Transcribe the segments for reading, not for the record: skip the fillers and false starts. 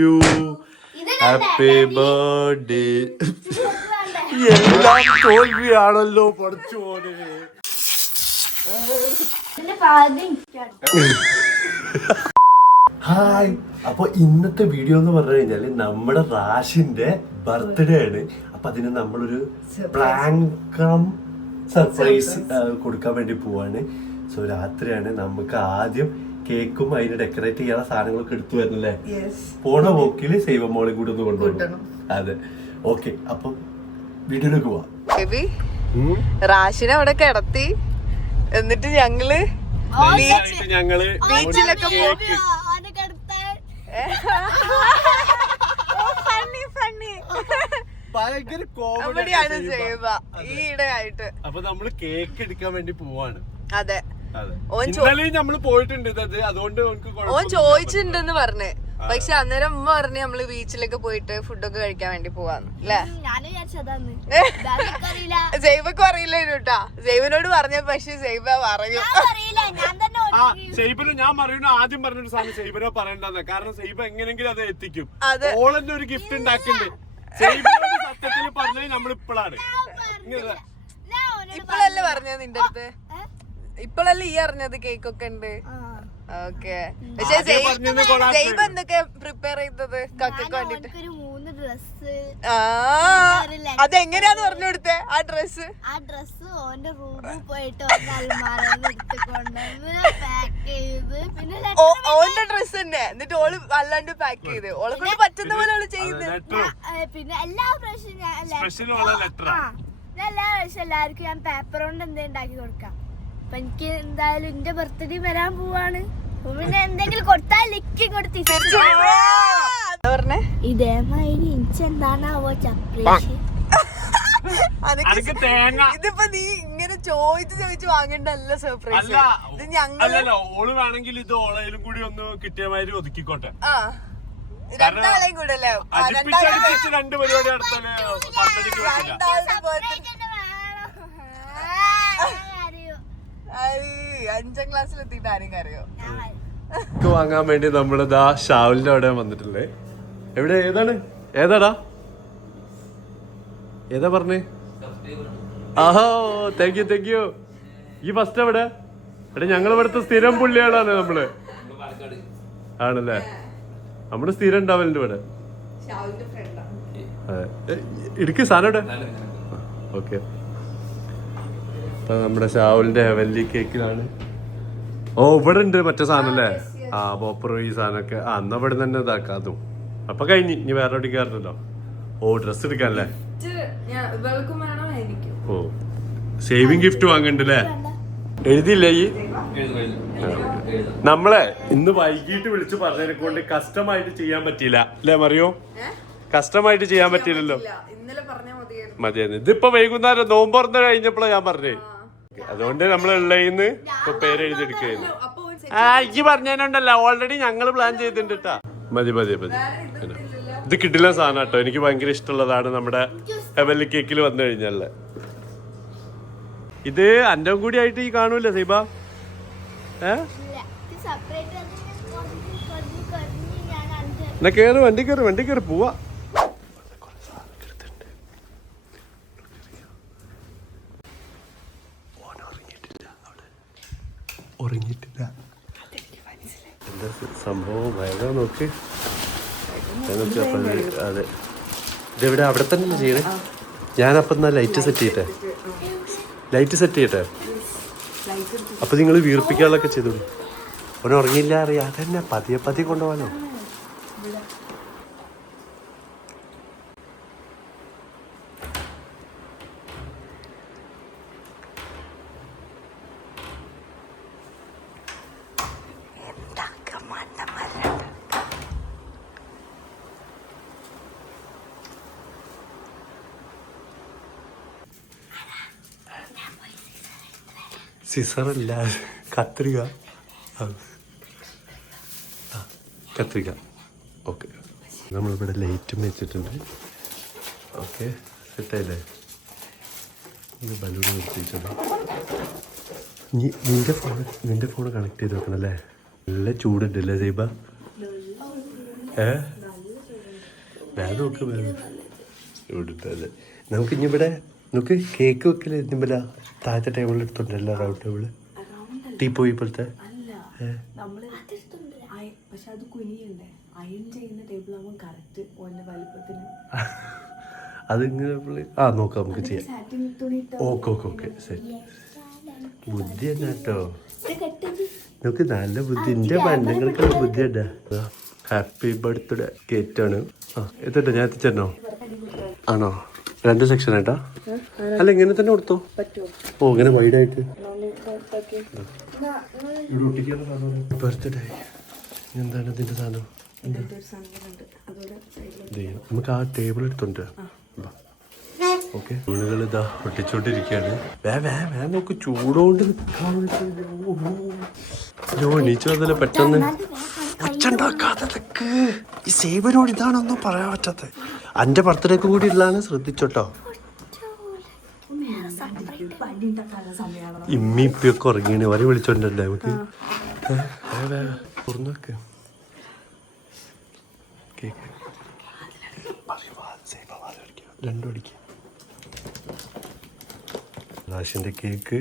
you. Happy birthday. എല്ലാം തോൽവിയാണല്ലോ പഠിച്ചോനെ. Hi, അപ്പൊ ഇന്നത്തെ വീഡിയോ എന്ന് പറഞ്ഞു കഴിഞ്ഞാല് നമ്മുടെ റാഷിന്റെ ബർത്ത്ഡേ ആണ്. അപ്പൊ അതിന് നമ്മളൊരു പ്രാങ്കം സർപ്രൈസ് കൊടുക്കാൻ വേണ്ടി പോവാണ്. സോ രാത്രിയാണ്. നമുക്ക് ആദ്യം കേക്കും അതിന് ഡെക്കറേറ്റ് ചെയ്യാനുള്ള സാധനങ്ങളൊക്കെ എടുത്തു വരുന്നല്ലേ. പോണ പോക്കില് സൈവമോളെ കൂടെ ഒന്ന് കൊണ്ടുപോകണം. അതെ, ഓക്കെ. അപ്പൊ വീഡിയോയിലേക്ക് പോവാം. റാഷിനെ അവിടെ കിടത്തി എന്നിട്ട് ഞങ്ങള് ബീച്ചിലൊക്കെ ഭയങ്കര കോമഡിയാണ് ചെയ്യുക ഈയിടെയായിട്ട്. അപ്പൊ നമ്മള് കേക്ക് എടുക്കാൻ വേണ്ടി പോവാണ്. അതെ, നമ്മള് പോയിട്ടുണ്ട്. അതുകൊണ്ട് ഓൻ ചോദിച്ചിട്ടുണ്ടെന്ന് പറഞ്ഞ്. പക്ഷെ അന്നേരം ഉമ്മ പറഞ്ഞ് നമ്മള് ബീച്ചിലൊക്കെ പോയിട്ട് ഫുഡൊക്കെ കഴിക്കാൻ വേണ്ടി പോവാന്ന് അല്ലേ. ജൈവക്കും അറിയില്ല കേട്ടാ. ജൈവനോട് പറഞ്ഞ പക്ഷെ ജൈവ പറയും. സൈബിന് ഞാൻ പറയുന്നു, ആദ്യം പറഞ്ഞൊരു സാധനം സൈബിനോ പറയണ്ടെന്ന്. കാരണം സൈബ എങ്ങനെങ്കിലും അത് എത്തിക്കും. ഓളെന്നെ ഒരു ഗിഫ്റ്റ് ഉണ്ടാക്കണ്ടേ. സൈബിനോട് സത്യത്തിൽ പറഞ്ഞത് നമ്മളിപ്പോഴാണ്. ഇപ്പോഴല്ലേ പറഞ്ഞത് നിന്റെ അടുത്ത്? ഇപ്പോഴല്ലേ ഈ അറിഞ്ഞത് കേക്കൊക്കെ ഉണ്ട്. ഓക്കെ, പക്ഷെ ജൈബ എന്തൊക്കെ പ്രിപ്പയർ ചെയ്തത് കക്കക്ക് വേണ്ടിട്ട്? അതെങ്ങനെയാന്ന് പറഞ്ഞു കൊടുത്തേ ആ ഡ്രസ്? ഓന്റെ റൂമിൽ പോയിട്ട് ഓന്റെ ഡ്രസ് തന്നെ. എന്നിട്ട് ഓള് അല്ലാണ്ട് പാക്ക് ചെയ്ത് ഓളെ കൊണ്ട് പറ്റുന്ന പോലെ ഓള് ചെയ്യുന്നത്. പിന്നെ എല്ലാ പ്രാവശ്യം എല്ലാവർക്കും ഞാൻ പേപ്പർ കൊണ്ട് എന്തേ ഉണ്ടാക്കി കൊടുക്കാം. അപ്പൊ എനിക്ക് എന്തായാലും എന്റെ ബർത്ത്ഡേ വരാൻ പോവാണ്. പിന്നെ എന്തെങ്കിലും കൊടുത്താൽ ലിക്കി കൊടുത്ത് ഇതേമാതിരി എനിക്കെന്താണാവോ സർപ്രൈസ്. ഇതിപ്പോ നീ ഇങ്ങനെ ചോദിച്ചു വാങ്ങണ്ടല്ല സർപ്രൈസ്. ഇത് ഞങ്ങളല്ലോ. ഓള് വേണമെങ്കിൽ ഇത് ഓളയിലും കൂടി ഒന്ന് കിട്ടിയ മാതിരി ഒതുക്കിക്കോട്ടെ. രണ്ടാളെയും കൂടെ അല്ലേ? രണ്ട് പരിപാടി നടത്താൻ 5ാം ക്ലാസ്സിലെത്തിയിട്ട് ആരെയും അറിയോ? വാങ്ങാൻ വേണ്ടി നമ്മളിതാ ഷാവലിന്റെ അവിടെ വന്നിട്ടില്ലേ. എവിടെ? ഏതാടാ പറഞ്ഞേ? ആഹോ, താങ്ക് യു. ഈ ഫസ്റ്റ് എവിടെ? ഞങ്ങൾ ഇവിടുത്തെ സ്ഥിരം പുള്ളികളാണ് നമ്മള്. ആണല്ലേ? നമ്മള് സ്ഥിരം ഉണ്ടാവലുണ്ട് ഇവിടെ. ഇടുക്കി സാധനം ഇവിടെ. ഓക്കെ, നമ്മുടെ ഷാവലിന്റെ ഹെവൻലി കേക്കിലാണ്. ഓ, ഇവിടെ ഉണ്ട് മറ്റേ സാധനം അല്ലേ? പോപ്പറും ഈ സാധനമൊക്കെ. എന്നാ ഇവിടെ തന്നെ ഇതാക്കാം അതും. അപ്പൊ കഴിഞ്ഞ് ഇനി വേറെ എവിടെ കയറണല്ലോ. ഓ, ഡ്രസ് എടുക്കാല്ലേ? ഓ, സേവിങ് ഗിഫ്റ്റ് വാങ്ങണ്ടല്ലേ? എഴുതിയില്ലേ ഈ? നമ്മളെ ഇന്ന് വൈകിട്ട് വിളിച്ച് പറഞ്ഞതിനെ കൊണ്ട് കസ്റ്റമായിട്ട് ചെയ്യാൻ പറ്റിയില്ല അല്ലേ മറിയോ? കസ്റ്റമായിട്ട് ചെയ്യാൻ പറ്റിയില്ലല്ലോ. മതിയായിരുന്നു. ഇതിപ്പോ വൈകുന്നേരം നോമ്പ് തുറന്ന് കഴിഞ്ഞപ്പോഴാണ് ഞാൻ പറഞ്ഞേ. അതുകൊണ്ട് നമ്മൾ ഉള്ളതിന്ന് ഇപ്പൊ പേര് എഴുതിയെടുക്കുകയായിരുന്നു. എനിക്ക് പറഞ്ഞതിനുണ്ടല്ലോ, ഓൾറെഡി ഞങ്ങള് പ്ലാൻ ചെയ്തിട്ടുണ്ട് കേട്ടാ. മതി. ഇത് കിട്ടില്ല സാധനം കേട്ടോ. എനിക്ക് ഭയങ്കര ഇഷ്ടമുള്ളതാണ്. നമ്മുടെ ഹെവൻലി കേക്കിൽ വന്നു കഴിഞ്ഞല്ലേ. ഇത് അന്റെ കൂടി ആയിട്ട് ഈ കാണൂല്ലേ സൈബ? എന്നാ കേറ്, വണ്ടി കയറി പോവാ. ഉറങ്ങിയിട്ടില്ല. എന്താ സംഭവം? വേഗം നോക്ക്. അതെ, ഇതെവിടെ? അവിടെ തന്നെ ചെയ്യണേ. ഞാനപ്പം എന്നാ ലൈറ്റ് സെറ്റ് ചെയ്യട്ടെ. അപ്പൊ നിങ്ങൾ വീർപ്പിക്കാനുള്ളൊക്കെ ചെയ്തോളൂ. അവൻ ഉറങ്ങിയില്ല അറിയാം. അതന്നെ പതിയെ കൊണ്ടുപോകാനോ. സിസറല്ല, കത്രിക. ഓക്കെ, നമ്മളിവിടെ ലൈറ്റും വെച്ചിട്ടുണ്ട്. ഓക്കെ, സെറ്റായില്ലേ? ഇത് ബലൂൺ വെച്ചിട്ടുണ്ട്. നിന്റെ ഫോൺ കണക്ട് ചെയ്ത് വെക്കണം അല്ലേ? നല്ല ചൂടുണ്ടല്ലേ സൈബ? ബാഗ് നോക്ക് ഇവിടുത്തെ നമുക്ക് ഇനി ഇവിടെ നമുക്ക് കേക്ക് വെക്കല് എന്തില്ല താഴത്തെ ടേബിൾ എടുത്തോണ്ടല്ലോ റൗണ്ട് ടേബിള് ടീ പോയി പോലത്തെ പക്ഷെ അത് കുനിയണ്ടേ അയൺ ചെയ്യുന്ന ടേബിൾ ആവുമ്പോൾ കറക്റ്റ് ഓന്റെ വലിപ്പത്തിന് അതിങ്ങനെ നോക്കാം നമുക്ക് ചെയ്യാം ഓക്കെ ശരി ബുദ്ധി തന്നെ കേട്ടോ നമുക്ക് നല്ല ബുദ്ധി എന്റെ പെണ്ണുങ്ങൾക്കുള്ള ബുദ്ധി ഉണ്ടാ ഹാപ്പി ബർത്ത്ഡേ കേറ്റാണ് എത്തട്ടെ ഞാൻ എത്തിച്ചോ ആണോ 2 സെക്ഷൻ ആയിട്ടാ അല്ല ഇങ്ങനെ തന്നെ കൊടുത്തോ ഓ ഇങ്ങനെ വൈഡായിട്ട് ബർത്ത്ഡേ എന്താണ് ഇതിന്റെ സാധനം നമുക്ക് ആ ടേബിൾ എടുത്തോണ്ട് ഓക്കെ തുണികൾ ഇതാ ഒട്ടിച്ചോണ്ടിരിക്കുകയാണ് വേ നോക്ക് ചൂടോണ്ട് എണീച്ചു വന്നല്ലേ പെട്ടെന്ന് ഒച്ചുണ്ടാക്കാതൊക്കെ ഈ സേവനോട് ഇതാണൊന്നും പറയാൻ പറ്റാത്ത എന്റെ ബർത്ത്ഡേക്ക് കൂടി ഉള്ളതാണ് ശ്രദ്ധിച്ചോട്ടോ ഇമ്മി ഇപ്പൊക്കെ ഉറങ്ങിയാണ് വരെ വിളിച്ചോണ്ടല്ലേ നമുക്ക് തുറന്നൊക്കെ കേക്ക് 2 അടിക്കുക റാഷിന്റെ കേക്ക്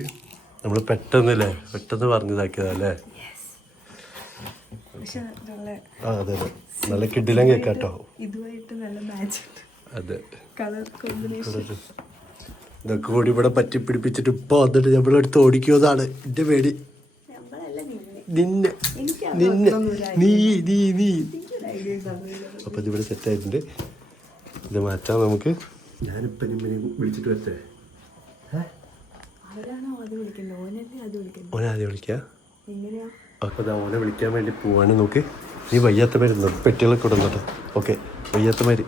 നമ്മൾ പെട്ടെന്ന് പറഞ്ഞതാക്കിയതല്ലേ അതെ നല്ല കിഡിലും കേക്കാട്ടോ അതെ ഇതൊക്കെ കൂടി ഇവിടെ പറ്റി പിടിപ്പിച്ചിട്ട് ഇപ്പൊ വന്നിട്ട് നമ്മളെടുത്ത് ഓടിക്കുന്നതാണ് എന്റെ പേടി നിന്നെ നീ അപ്പൊ ഇതിവിടെ സെറ്റ് ആയിട്ടുണ്ട് ഇത് മാറ്റാം നമുക്ക് ഞാനിപ്പോ വിളിച്ചിട്ട് വരട്ടെ ഓനെ ആദ്യം വിളിക്കാം അപ്പൊ ഓനെ വിളിക്കാൻ വേണ്ടി പോവാണ് നോക്ക് നീ വയ്യാത്തമാര് പെട്ടികളൊക്കെ ഇടുന്നോട്ടോ ഓക്കെ വയ്യാത്തമാര്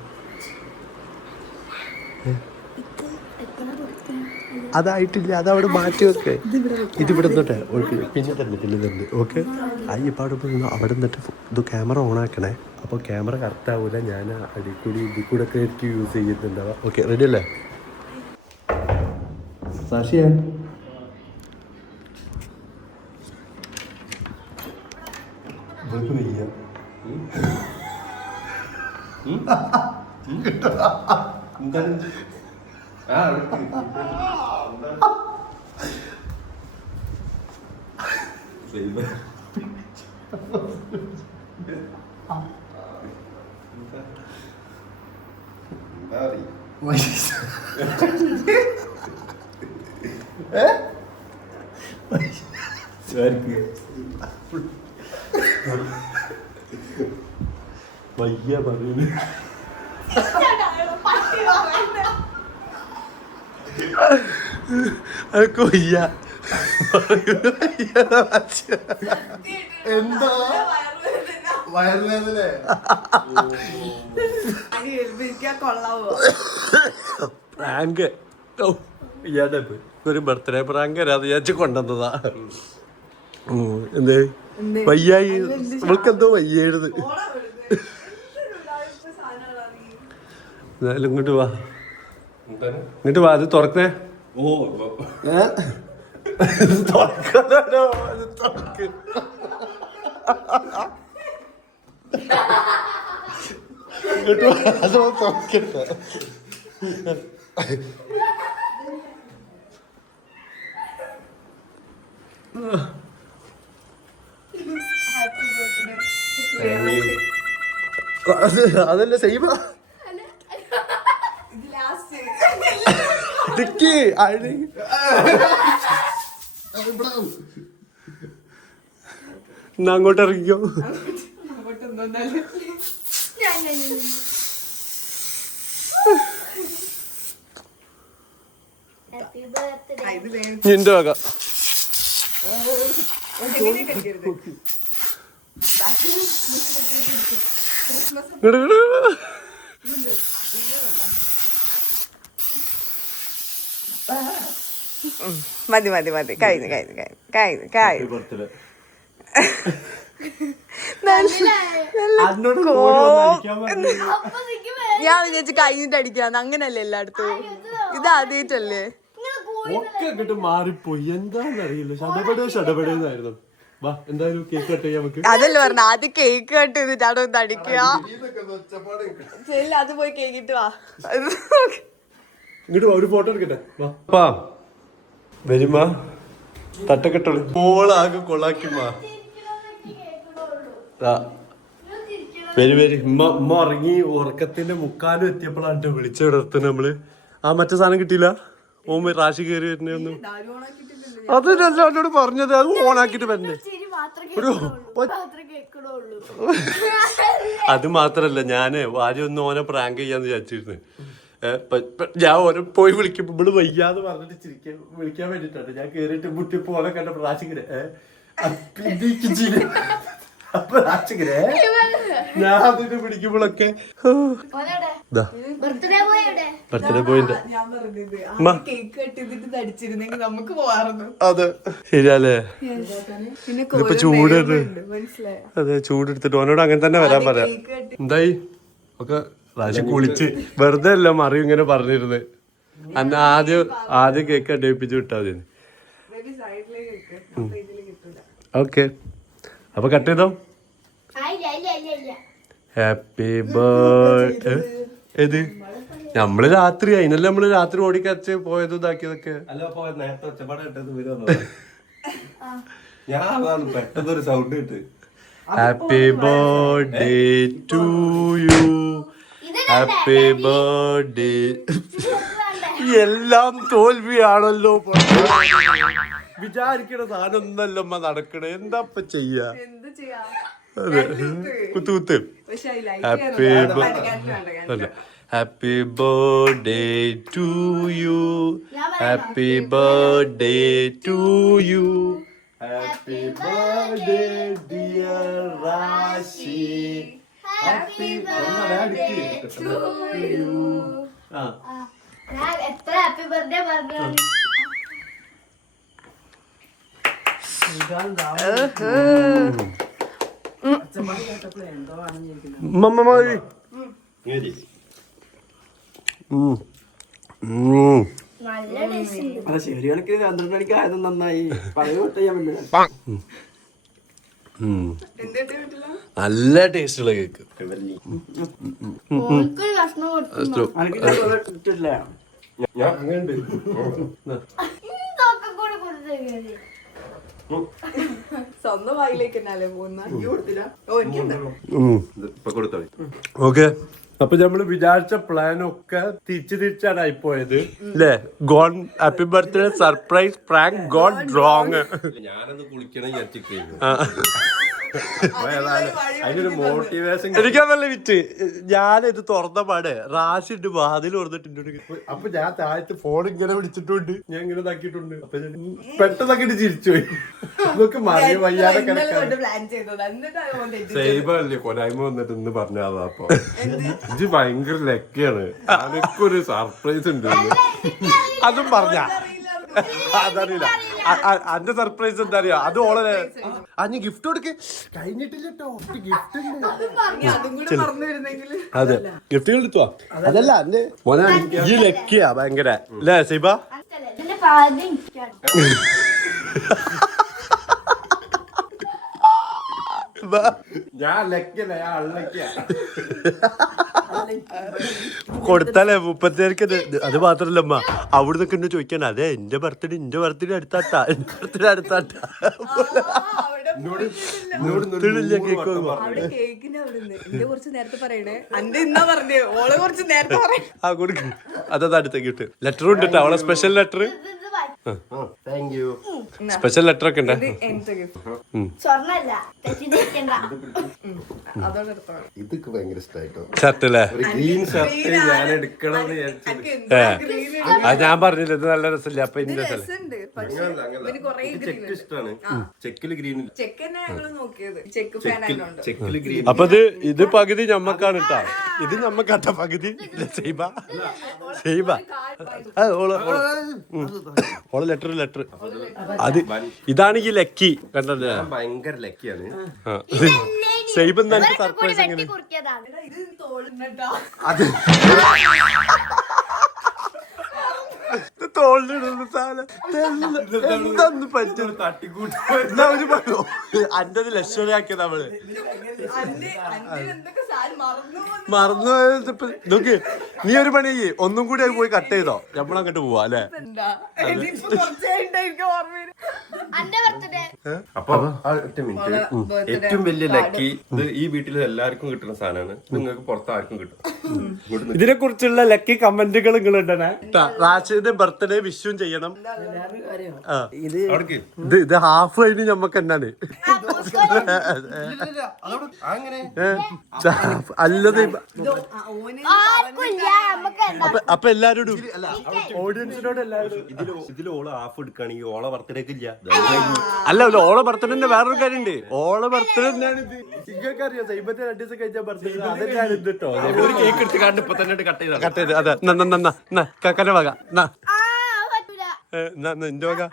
അതായിട്ടില്ല അതവിടെ മാറ്റി വെക്കേ ഇതിവിടെ നിന്നോട്ടെ പിന്നെ തന്നിട്ടില്ല ഓക്കെ ഇപ്പം അവിടെ നിന്നിട്ട് ഇത് ക്യാമറ ഓൺ ആക്കണേ അപ്പോൾ ക്യാമറ കറക്റ്റ് ആവൂല ഞാൻ അടിക്കൂടി ഇതിൽ കൂടെ ഒക്കെ എനിക്ക് യൂസ് ചെയ്യുന്നുണ്ടാവാം ഓക്കെ റെഡി അല്ലേ സാക്ഷിയാ വയ്യ എന്താണ് വയ്യ പറയുന്നു കൊയ്യ എന്താ വയറുവേദന പ്രാങ്ക് ഒരു ബർത്ത്ഡേ പ്രാങ്ക് അത് വിചാരിച്ച് കൊണ്ടുവന്നതാ എന്തേ വയ്യായി നമ്മൾക്കെന്തോ വയ്യായിരുന്നു എന്നാലും ഇങ്ങോട്ട് വാ അത് തുറക്കണേ തുറക്കാനോ അത് തുറക്ക് ഇങ്ങോട്ട് വാ അത് തുറക്കട്ടെ അതല്ല സെയിം അങ്ങോട്ട് ഇറങ്ങിക്കോ നിന്റെ വക മതി കഴിഞ്ഞു ഞാൻ വിചാരിച്ച് കഴിഞ്ഞിട്ട് അടിക്കാന്ന് അങ്ങനല്ലേ എല്ലായിടത്തും ഇത് ആദ്യമായിട്ടല്ലേ ഒക്കെ അങ്ങോട്ട് മാറിപ്പോയി എന്താന്നറിയില്ല ഷടപടേന്നായിരുന്നു വാ എന്തായാലും കേക്ക് കട്ട് ചെയ്യാം നമുക്ക്. അതല്ല പറഞ്ഞ ആദ്യം കേക്ക് കട്ട് ചെയ്തിട്ടാണ് ഒന്ന് അടിക്കുക. അത് പോയി കേക്കിട്ട് വാ. ഇങ്ങോട്ട് ഒരു ഫോട്ടോ എടുക്കട്ടെ. വാ വരുമാ തട്ടൊക്കെ ഇട്ടോളൂ. മോളാകെ കൊള്ളാക്കിമാ. വരി വരി. ഉമ്മ ഉറങ്ങി ഉറക്കത്തിന്റെ മുക്കാലും എത്തിയപ്പോഴാണ് വിളിച്ചെടുത്ത് നമ്മള്. ആ മറ്റേ സാധനം കിട്ടിയില്ല. ഓമ റാശി കയറി വരുന്നൊന്നും അതല്ല എന്നോട് പറഞ്ഞത്. അത് ഓണാക്കിട്ട് വരണേ. അത് മാത്രല്ല ഞാന് ആദ്യം ഒന്ന് ഓനെ പ്രാങ്ക് ചെയ്യാന്ന് വിചാരിച്ചിരുന്നു. ഞാൻ ഓനെ പോയി വിളിക്കുമ്പോ ഇവിടെ വയ്യാന്ന് പറഞ്ഞിട്ട് വിളിക്കാൻ വേണ്ടിട്ടാണ് ഞാൻ കേറിയിട്ട് മുട്ടി പോലെ കണ്ട റാശിക്കരെ അപ്പൊ റാശിക്കരെ ഞാൻ അതിനെ പിടിക്കുമ്പോഴൊക്കെ ബർത്ത്ഡേ പോയിന്റെ അതെ ശരിയല്ലേ. ഇതിപ്പോ ചൂട് അതെ ചൂടെടുത്തിട്ട് ഓനോട് അങ്ങനെ തന്നെ വരാൻ പറയാം. എന്തായി ഒക്കെ പ്രാവശ്യം കുളിച്ച് വെറുതെ അല്ല മറിയും ഇങ്ങനെ പറഞ്ഞിരുന്നത്. അന്ന് ആദ്യം കേക്ക് അടിപ്പിച്ച് വിട്ടാ മതി. ഓക്കെ അപ്പൊ കട്ട് ചെയ്തോ. Happy birthday. ഏത് നമ്മള് രാത്രി അതിനല്ലേ നമ്മള് രാത്രി ഓടിക്കരച്ച് പോയതും ഇതാക്കിയതൊക്കെ. നേരത്തെ ഒച്ചപ്പാട് കേട്ടത് ഞാൻ പെട്ടെന്നൊരു സൗണ്ട് കിട്ട്. Happy birthday to you. Happy birthday. എല്ലാം തോൽവിയാണല്ലോ. വിചാരിക്കണ സാധനം ഒന്നല്ലമ്മ നടക്കണേ. എന്താ ഇപ്പൊ ചെയ്യാ. അതെ കുത്ത് ഹാപ്പി അല്ല happy birthday to you. Happy birthday to you. Happy birthday dear Rashi. Happy birthday to you. എത്ര ഹാപ്പി ബർത്ത്ഡേ പറഞ്ഞു. ശരി കണക്കിന് 12 മണിക്ക് ആയത് നന്നായി. പഴയ തൊട്ട് ചെയ്യാൻ നല്ല ടേസ്റ്റുള്ള കേക്ക്. ഞാൻ അങ്ങനെയുണ്ട്. സ്വന്തം വായിലേക്ക് തന്നെയല്ലേ പോകുന്ന. ഓക്കെ അപ്പൊ നമ്മള് വിചാരിച്ച പ്ലാനൊക്കെ തിരിച്ചാണ് ആയിപ്പോയത് അല്ലേ. Gone happy birthday surprise prank gone wrong. ഞാനത് കുളിക്കണം അതിനൊരു മോട്ടിവേഷൻ. എനിക്കതല്ല വിറ്റ്. ഞാനിത് തുറന്ന പാടെ റാഷിണ്ട് വാതിൽ തുറന്നിട്ടുണ്ട്. അപ്പൊ ഞാൻ താഴത്ത് ഫോൺ ഇങ്ങനെ പിടിച്ചിട്ടുണ്ട്. ഞാൻ ഇങ്ങനെ ഇതാക്കിയിട്ടുണ്ട്. അപ്പൊ പെട്ടെന്നൊക്കെ ചിരിച്ചുപോയി. നമുക്ക് മറിയ വയ്യാതെ സൈബല്ലേ കൊലായ്മ വന്നിട്ട് ഇന്ന് പറഞ്ഞാതാ. അപ്പൊ ഇത് ഭയങ്കര ലക്കാണ്. അനക്കൊരു സർപ്രൈസ് ഉണ്ട്. അതും പറഞ്ഞ അതറിയില്ല. അന്റെ സർപ്രൈസ് എന്താ അറിയാ. അത് ഓളെ അഞ്ഞ് ഗിഫ്റ്റ് കൊടുക്ക് കഴിഞ്ഞിട്ടില്ല കേട്ടോ. ഗിഫ്റ്റ് അതെ ഗിഫ്റ്റുകൾ എടുത്തുവാ. അതല്ല അന്റെ മോനെ ഈ ലക്കിയാ ഭയങ്കര അല്ലേ സൈബ. ഞാൻ ലക്കിയല്ല ഞാൻ അള്ളക്കിയ. കൊടുത്താലേ 30 പേർക്ക്. അത് മാത്രല്ല അമ്മ അവിടുന്നൊക്കെ എന്നെ ചോദിക്കാണ്. അതെ എന്റെ ബർത്ത്ഡേ അടുത്താട്ടാ. അതാ അടുത്തേക്ക് ഇട്ട് ലെറ്റർ ഉണ്ട്. അവളെ സ്പെഷ്യൽ ലെറ്റർ. സ്പെഷ്യൽ ലെറ്റർ ഒക്കെ ഉണ്ട്. ഇതൊക്കെ ഭയങ്കര ഇഷ്ടമായിട്ടോ. ഷർട്ട് അല്ലേ. ഗ്രീൻ ഷർട്ട് ഞാൻ എടുക്കണം. അത് ഞാൻ പറഞ്ഞില്ല. ഇത് നല്ല രസമില്ല. അപ്പൊ ഇന്ന ഇഷ്ടമാണ്. ചെക്കില് ഗ്രീൻ. ചെക്കില് ഗ്രീൻ. അപ്പൊ ഇത് പകുതി ഞമ്മക്കാണ് കേട്ടാ. ഇത് ഞമ്മക്കാട്ട പകുതി. ഓളെ ലെറ്റർ അത് ഇതാണ് ഈ ലക്കി. കണ്ടല്ലേ ഭയങ്കര ലക്കിയാണ്. സൈബ് എന്താ സർപ്രൈസ് എങ്ങനെ. അത് തോളിലിടുന്ന സാധനം എന്താന്ന് പറ്റും തട്ടിക്കൂട്ട് എന്നാ ഒരു പറയോ അൻ്റെത് ലക്ഷ്വറിയാക്കിയ നമ്മള് മറന്നു പോയത് ഇപ്പൊ നോക്ക് നീ ഒരു പണി ചെയ്യ് ഒന്നും കൂടി അത് പോയി കട്ട് ചെയ്തോ നമ്മളങ്ങോട്ട് പോവാ അല്ലെ അന്റെ ബർത്ത്ഡേ അപ്പൊ ഒറ്റ മിനിറ്റ് ഏറ്റവും വലിയ ലക്കി ഇത് ഈ വീട്ടിൽ എല്ലാവർക്കും കിട്ടുന്ന സാധനമാണ് നിങ്ങൾക്ക് പുറത്ത് ആർക്കും കിട്ടും ഇതിനെ കുറിച്ചുള്ള ലക്കി കമന്റുകൾ നിങ്ങൾ ഇടണേ റാഷിന്റെ ബർത്ത്ഡേ വിഷും ചെയ്യണം ആ. അവിടേക്ക് ഇത് ഹാഫ് കഴിഞ്ഞ് ഞമ്മക്ക് എന്നാണ് അങ്ങനെ അല്ലത് ആർക്കും ഇല്ല നമുക്ക് എന്താ അപ്പൊ എല്ലാരോടും ഓഡിയൻസിനോട് എല്ലാവരും ഇതിൽ ഓള് ഹാഫ് എടുക്കുകയാണെങ്കിൽ ഓളെ ബർത്ത്ഡേക്ക് ഇല്ല അല്ല ഓളെ ബർത്ത്ഡേ വേറൊരു കാര്യണ്ട് ഓളെ ബർത്ത്ഡേ തന്നെയാണ് ഇത് നിങ്ങൾക്ക് അറിയാം സൈബന്റെ 2 ദിവസം കഴിഞ്ഞ ബർത്ത്ഡേ അതെന്നാണ് ഇത് കേട്ടോ ഒരു കേക്ക് എടുത്ത് കണ്ട് ഇപ്പൊ തന്നെ കട്ട് ചെയ്ത കട്ട് ചെയ്ത് അതെ കക്കന്റെ വക പറ്റൂല എന്റെ വക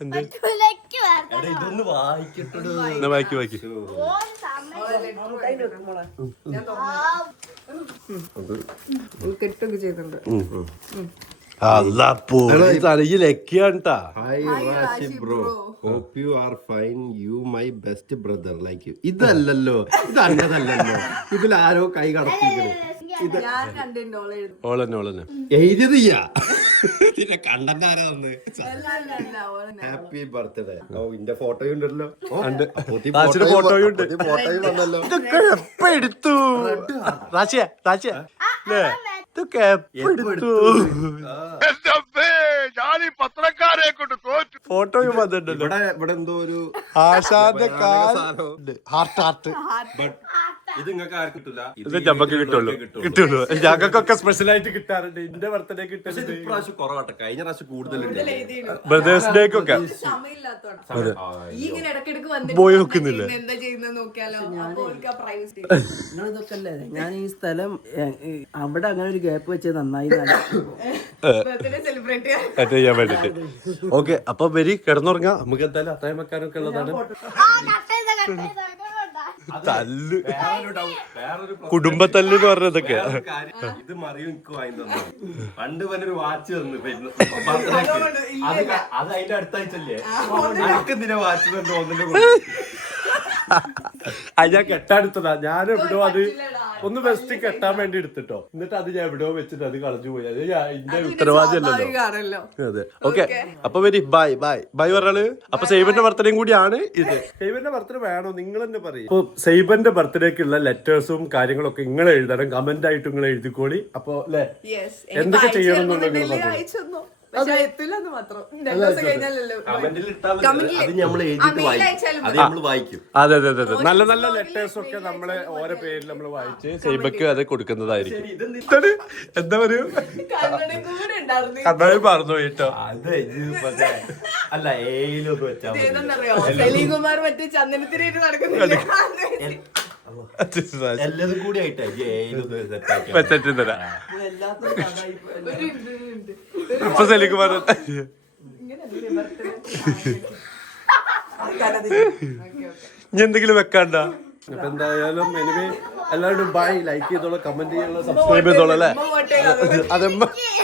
എന്ത് പറ്റൂലക്ക് വേണ്ട ഇതൊന്ന് വായിക്കട്ടോ എന്നാ വായിക്ക് വായിക്ക് കെട്ടൊക്കെ ചെയ്തിട്ടുണ്ട് ഈ ലക്കിയാണ് ട്ടാ Hi Rashi bro. Hope you are fine. You my best brother like you. ഇതല്ലല്ലോ ഇതല്ലതല്ലല്ലോ ഇതിൽ ആരോ കൈ കടത്തിയിരിക്കുന്നു ഞാൻ കണ്ടിട്ടുണ്ട് ഓളെ ഓളന്നെ എഴുതിയത് ഇതിന്റെ കണ്ടന്റ് ആരാ തന്ന് ഹാപ്പി ബർത്ത്ഡേ ഓ ഇന്റെ ഫോട്ടോയും ഉണ്ടല്ലോ റാഷിയുടെ ഫോട്ടോയും ഉണ്ട് ഫോട്ടോയും വന്നല്ലോ ഇതൊക്കെ എപ്പ എടുത്തു റാഷിയ അല്ലേ ഇതൊക്കെ എപ്പ എടുത്തു ഫോട്ടോയും വന്നിട്ടുണ്ടല്ലോ ഇവിടെ എന്തോ ഒരു ആശാന്റെ ഹാർട്ട് ബട്ട് ഇത് നിങ്ങൾക്ക് ആർക്കും കിട്ടില്ല ഇത് ഞമ്മക്ക് കിട്ടുള്ളൂ ഞങ്ങൾക്കൊക്കെ സ്പെഷ്യൽ ആയിട്ട് കിട്ടാറുണ്ട് എന്റെ ബർത്ത്ഡേ കിട്ടുന്നത് ഇപ്രാവശ്യം കുറവാട്ടെ കഴിഞ്ഞ പ്രാവശ്യം കൂടുതലുണ്ട് ബ്രദേഴ്സ് ഡേക്കൊക്കെ സമയമില്ലാത്തോടെ ഈ ഇങ്ങനെ ഇടക്കിടക്ക് വന്നിട്ട് പോയി നോക്കുന്നില്ല എന്താ ചെയ്യുന്നത് നോക്കിയാലോ അപ്പൊ അവർക്ക് പ്രൈവസി ഇതൊക്കെ അല്ലേ ഞാൻ ഈ സ്ഥലം അവിടെ അങ്ങനെ ഒരു ഗ്യാപ്പ് വെച്ചത് നന്നായി ബർത്ത്ഡേ സെലിബ്രേറ്റ് ചെയ്യാൻ അറ്റൻഡ് ചെയ്യാൻ വേണ്ടിട്ട് ഓക്കെ അപ്പൊ വരി കിടന്നുറങ്ങാം നമുക്ക് എന്തായാലും അത്തായം വെക്കാനൊക്കെ ഉള്ളതാണ് തല്ല് കുടുംബത്തല്ല് എന്ന് പറഞ്ഞതൊക്കെ ഇത് മറിയും എനിക്ക് വാങ്ങി തന്നു പണ്ട് ഒരു വാച്ച് തന്നു അത് അതിന്റെ അടുത്താഴ്ചല്ലേ എനിക്ക് എന്തിനാ വാച്ച് തന്നെ ഒന്നിന്റെ ഞാൻ കെട്ടാടുത്തതാ ഞാൻ എവിടെയോ അത് ഒന്ന് വെസ്റ്റ് കെട്ടാൻ വേണ്ടി എടുത്തിട്ടോ എന്നിട്ട് അത് ഞാൻ എവിടെയോ വെച്ചിട്ട് അത് കളഞ്ഞു പോയി അത് എന്റെ ഉത്തരവാദിയല്ലല്ലോ അതെ ഓക്കെ അപ്പൊ വരി ബൈ പറഞ്ഞാല് അപ്പൊ സൈബന്റെ ബർത്ത്ഡേയും കൂടിയാണ് ഇത് സൈബന്റെ ബർത്ത്ഡേ വേണോ നിങ്ങൾ തന്നെ പറയും അപ്പൊ സൈബന്റെ ബർത്ത്ഡേക്കുള്ള ലെറ്റേഴ്സും കാര്യങ്ങളൊക്കെ നിങ്ങൾ എഴുതണം കമന്റ് ആയിട്ട് നിങ്ങൾ എഴുതിക്കോളി അപ്പൊ അല്ലെ എന്തൊക്കെ ചെയ്യണം എന്നുള്ളത് അയച്ചു പക്ഷെ എത്തില്ലെന്ന് മാത്രം 2 ദിവസം കഴിഞ്ഞാലല്ലോ കമന്റിൽ ഇട്ടാൽ അത് നമ്മൾ എഴുതിയിട്ട് വായിക്കും അത് നമ്മൾ വായിക്കും അതെ നല്ല നല്ല ലെറ്റേഴ്സ് ഒക്കെ നമ്മളെ ഓരോ പേരിൽ നമ്മൾ വായിച്ച് സൈബക്ക് അത് കൊടുക്കുന്നതായിരിക്കും എന്താ പറയൂ കൂടെ ഉണ്ടായിരുന്നു കണ്ണാടി പറഞ്ഞു കേട്ടോ അതെ അല്ല ഏയിലൊക്കെ വെച്ചാൽ ഏതെന്നറിയോ സലീംകുമാർ മറ്റേ ചന്ദനത്തിരേറ്റ് നടക്കുന്നില്ല എല്ലാതും കൂടി ആയിട്ടാ ഏയിലൊന്ന് സെറ്റാക്കി വെച്ചിട്ട് തരാം ഇപ്പൊ സലികുമാർ ഇനി എന്തെങ്കിലും വെക്കാണ്ട അപ്പൊ എന്തായാലും എനിവേ എല്ലാവരും ബൈ ലൈക്ക് ചെയ്തോളൂ കമന്റ് ചെയ്തോളൂ സബ്സ്ക്രൈബ് ചെയ്തോളൂ അല്ലേ അതെ